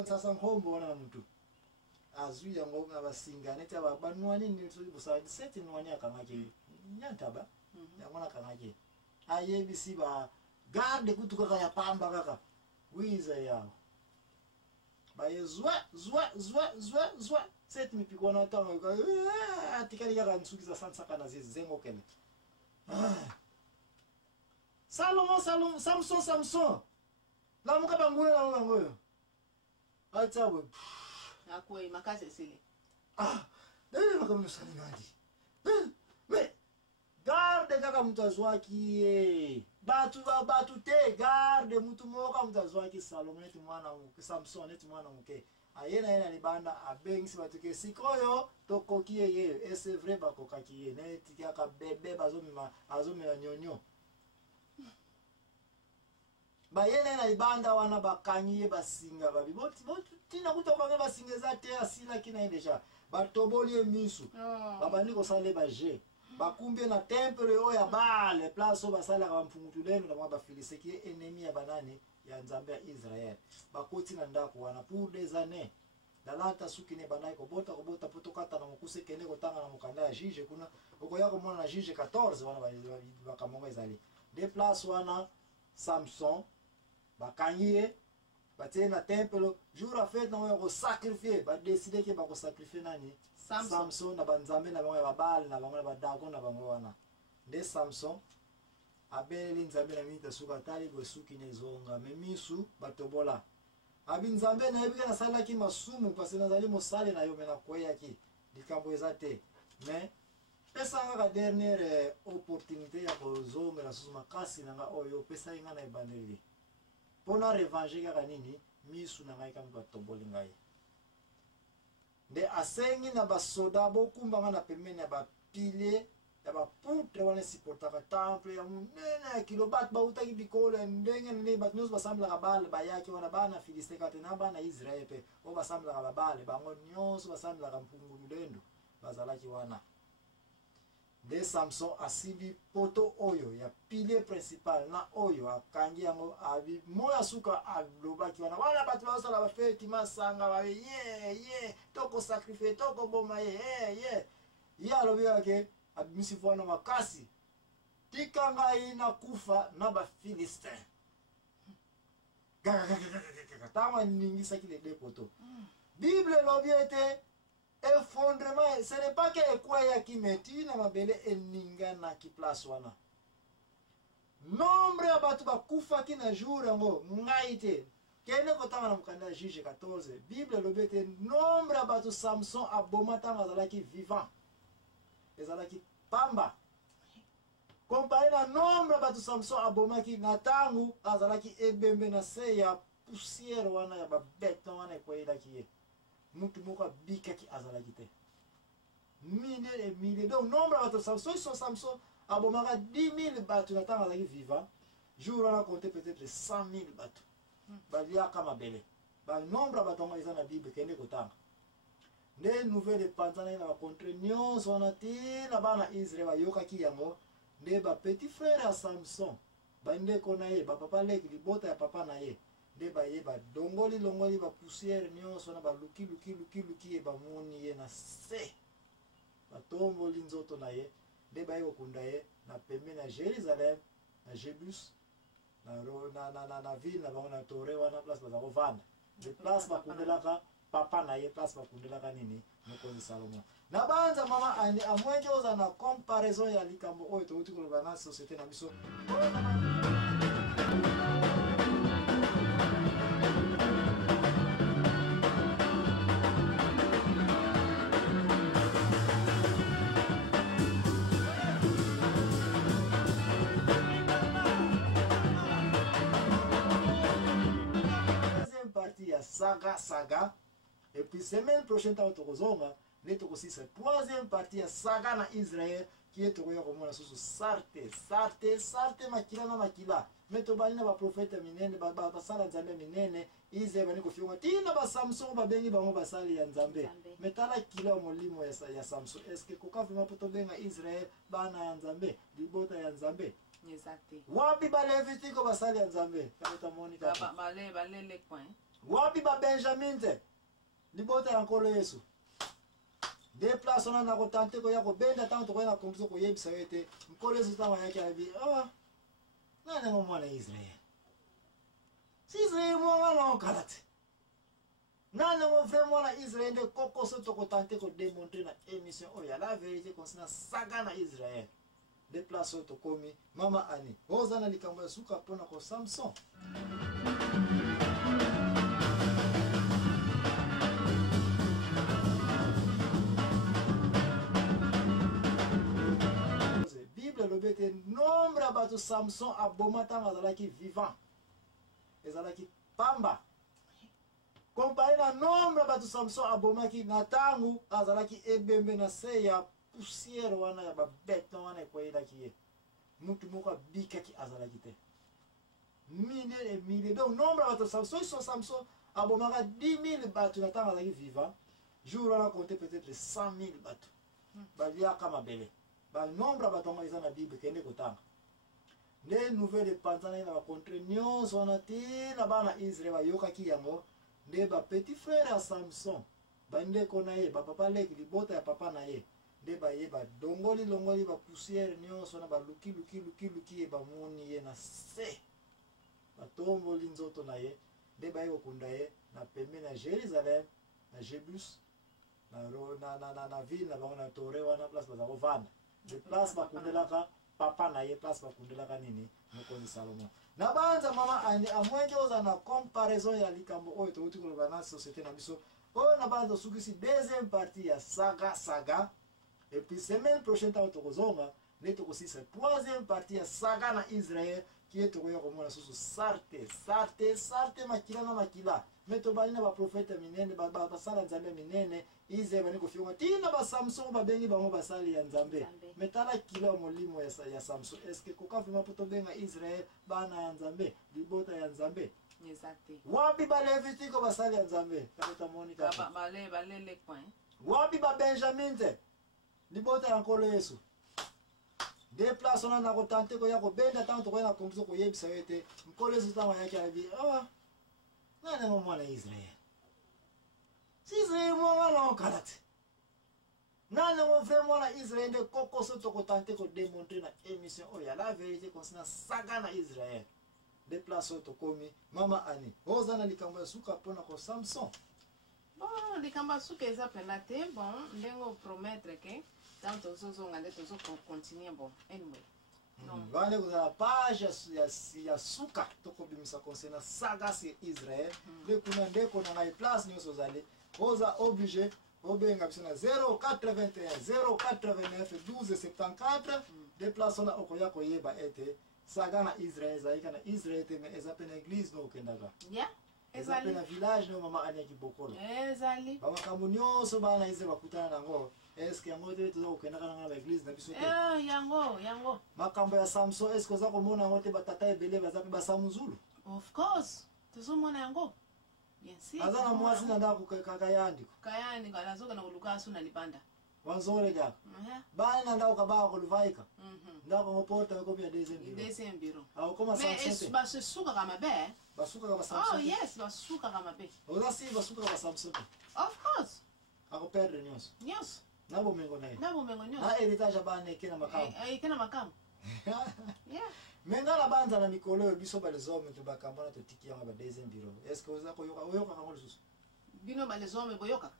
sasa ngombo na mtu azwi ya ngonga basinga neta babanwani ni busadi seti nwani akangake nyantaba yangona kangake ayebisi ba garde kutuka ya pamba kaka wiza yao baye zwa seti mipiko na tanga ka atikali ya nsukiza sansa kana zengo kele Samson la muka bangulo la bangulo Atawe. Akwe makase sile. Ndio makamnusani ngadi. Me garde kaka mtazwaki batu te garde mtu moka mtazwaki Salomon eti mwana muke Samson eti mwana muke. Ayena libanda abengisi batuke sikoyo tokokie ye et c'est vrai bakokakie ne tikaka bebe azomela nyonyo. Bayene na libanda wana bakanyiye basinga babi boti tina kutoka basinga te asila kina deja batoboli misu babani ko sale baje bakumbie na temple oyo ya Baal place basala ka mpungutuleno na ba filise ki ennemi ya banani ya Nzambe ya Israel bakoti na ndako wana pour des années dalata sukine banai ko bota potokata na mukuse kene ko tanga na mukanda ya juge kuna okoya ko mona na juge 14 wana bakamonga ezali des places wana Samson bakanyie batie na temple jour a fait na ko sacrifier ba décider ke ba ko sacrifier nani Samson na banzambe na bango ya Baal na bango ba dago na bango wana de Samson abeli nzambe na mita suka tali go suki nezonga memisu batobola abi nzambe na ebika na sala ki masumu parce na zali mosale na yo mena koya ki dikambo ezate mais pesa nga dernière opportunité ya kozonga na susuma kasi na nga oyo pesa nga na ebandeli pona revanche kaka nini misu na ngai kama batoboli ngai nde asengi na basoda bokumba nga na pembeni ya bapilier ya bapoutre wana esipportaka temple ya monene ya kilobat bautaki bikolo ndenge nini bato nyonso basamblaka Baal bayaki wana bana Filiste kate na bana Israel mpe oyo basamblaka babale bango nyonso basamblaka mpungululendo bazalaki wana de Samson asibi poto oyo ya pilier principal na oyo akangi yango abi moya suka alobaki wana batu basala ba feti masanga ba ye toko sacrifice toko boma ye alobi yake abimisi fwana makasi tika ngai na kufa na ba Philistin tawa ningisa kile de poto Bible lobi ete effondrement, ce n'est pas que quoi qui meti na mabele eninga na ki place wana. Nombre ya batu bakufa ki na jour yango ngaite. Kene kotanga na mukanda juge 14. Bible lobete nombre ya batu Samson abomata ngazalaki vivant. Ezalaki pamba. Comparé na nombre ya batu Samson abomaki na tangu azalaki ebembe na se ya poussière wana ya ba beton wana ekoyela ki mutu moka bika ki azalaki te milliers donc nombre bato Samson abomaka 10 000 bato na tanga azalaki vivant jour wana compter peut-être 100 000 bato baliaka mabele ba nombre bato ngo eza na Bible kende kotanga nde nouvelle panzana na bakontre nyonso wana te na bana Israel bayokaki yango nde ba petit frère ya Samson bandeko na ye ba papa leki libota ya papa na ye nde baye ba dongoli ba poussière nyonso na ba luki e ba moni ye na se ba tomboli nzoto na ye nde baye okunda ye na pembeni na Jérusalem na Jebus na ville na bango na tore wana place baza kovanda de place bakundelaka papa na ye place bakundelaka nini mokonzi Salomon na banza mama amwenge oza na comparaison ya likambo oyo touti koloba na société na biso saga et puis semaine prochaine taotokozonga neto kosisa troisième partie ya saga na Israël qui est tokoya komona susu sarte makila na makila meto bali na ba prophète minene ba sala Nzambe minene Israël bani kofiwa tina ba Samson ba bengi bango basali ya Nzambe metala kila molimo ya Samson est-ce que koka vraiment poto benga Israël bana ya Nzambe libota ya Nzambe exactement wapi ba levitiko basali ya Nzambe kabeta monika balele coin wapi ba Benjamin te libota ya nkolo Yesu déplace on a tenter ko ya ko benda tanto ko na komso ko yebisa wete nkolo Yesu tama yake abi nani ngo mwana Israel si Israel mwana no karate nani ngo frère mwana Israel de koko so to ko tenter ko démontrer na émission oya la vérité concernant saga na Israel déplace to komi mama ani ozana likambo suka pona ko Samson. Bible lobete nombre abatu Samson abomata mazalaki vivant ezalaki pamba comparé na nombre abatu Samson abomaki na tangu azalaki ebembe na se ya poussière wana ya babete wana ekweyelaki ye mutu moko abikaki azalaki te milliers et milliers donc nombre abatu Samson Samson abomaka 10 000 batu na tangu azalaki vivant jour wana compté peut-être 100 000 batu baliaka mabele ba nombre batonga eza na Bible kende kotanga ne nouvelle panzana na ba contre nyonso wana te na bana Israël bayokaki yango nde ba petit frère ya Samson bandeko na ye ba papa leki libota ya papa na ye nde baye ba dongoli longoli ba poussière nyonso na ba luki ye ba moni ye na se batomboli nzoto na ye nde baye kokunda ye na pembe na Jérusalem na Jebus na ville na bango na tore wana place baza kovanda de place bakundelaka papa na ye place bakundelaka nini mokonzi Salomon na banza mama ani amwenge oza na comparaison ya likambo oyo touti koloba na société na biso oyo na banza osukisi deuxième partie ya saga et puis semaine prochaine tango tokozonga nde tokosisa troisième partie ya saga na Israël qui est tokoya komona susu sarte makila na makila me tobali na baprofete minene basala nzambe minene Israël bani kofiunga tina ba Samson babengi bango basali ya nzambe me tala kilo molimo ya Samson est-ce que koka vima poto benga Israël bana ya nzambe libota ya nzambe exact wapi ba Levitiko basali ya nzambe kapeta monika balele point wapi ba Benjamin te libota ya nkolo Yesu déplace on a tenter ko ya ko benda tanto ko na komso ko yebisa wete nkolo Yesu tama yake abi nani ngo mwana Israel si Israel mwana no karate nani ngo frère mwana Israel de koko so to ko tenter ko démontrer na émission oya la vérité concernant saga na Israel déplace to komi mama ani ozana likambo ya suka pona ko Samson bon likambo suka eza pena te bon ndengo promettre que tanto soso ngande tozo continuer bon anyway vale kuzala page ya suka tokobimisa concernant saga sur Israël de kuna ndeko na ngai place nyonso zale oza obligé obenga biso na 081 089 1274 de place ona okoya koyeba ete saga na Israël zaika na Israël te me eza pe na église no okendaka eza pe na village no mama anyaki bokolo ezali bamakambo nyonso bana Israël bakutana nango est-ce que yango te toza kokendaka nanga na église na biso te yango makambo ya Samson est-ce que oza komona yango te batata ebele baza mpe basamuzulu of course tozomona yango bien sûr aza na mwasi na ndako kayandiko anazoka na koluka asu na libanda wanzolegaka bana na ndako kabaka koluvaika ndako ngoporta ekomi ya deuxième bureau akokoma Samson basukaka mabe basukaka ba Samson yes basukaka mabe oza si basukaka ba Samson of course akoperdre nyonso na bomengo na ye na héritage abana eke na makambo menga na banza na mikolo oyo biso balezome to bakambo na totiki yango ba deuxième bureau est-ce que oza oyokaka ngo lisusu bino balezome boyokaka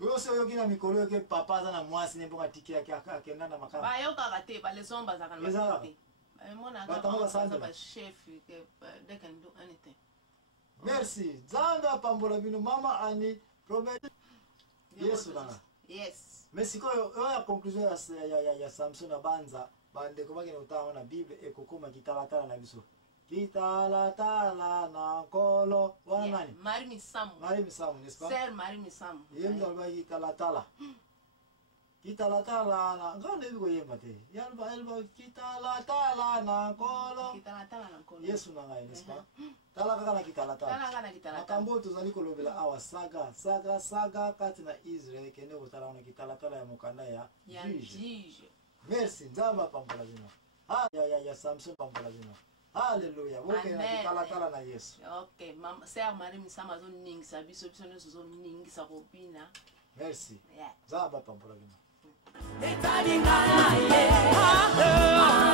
oyo si oyoki na mikolo oyo ke papa aza na mwasi ne mboka tiki yake akenda na makambo bayokaka te balezome bazaka na makambo te batango basandela chef they can do anything. Merci nzambe apambola bino mama ani promet yesu nanga yes mais sikoyo oyo ya conclusion ya Samson na banza bandeko bakende kotanga na Bible ekokoma kitalatala na biso kitalatala na nkolo wana nani Marie Misamu n'est-ce pas Sœur Marie Misamu yemba alba kitalatala na ngone biko yemba te elba kitalatala na nkolo yesu na ngai n'est-ce pas tala kaka na kitalatala makambo tozali kolobela awa saga kati na Israel kende kotala na kitalatala ya mokanda ya juge merci nzambe apambola bino ya Samson pambola bino Haleluya. Boke na kitalatala na Yesu. Ok, mama sœur Marie Misama zo ningisa biso zo ningisa kopina. Merci. Yeah. Zaba pampola bino. Etalinga ye.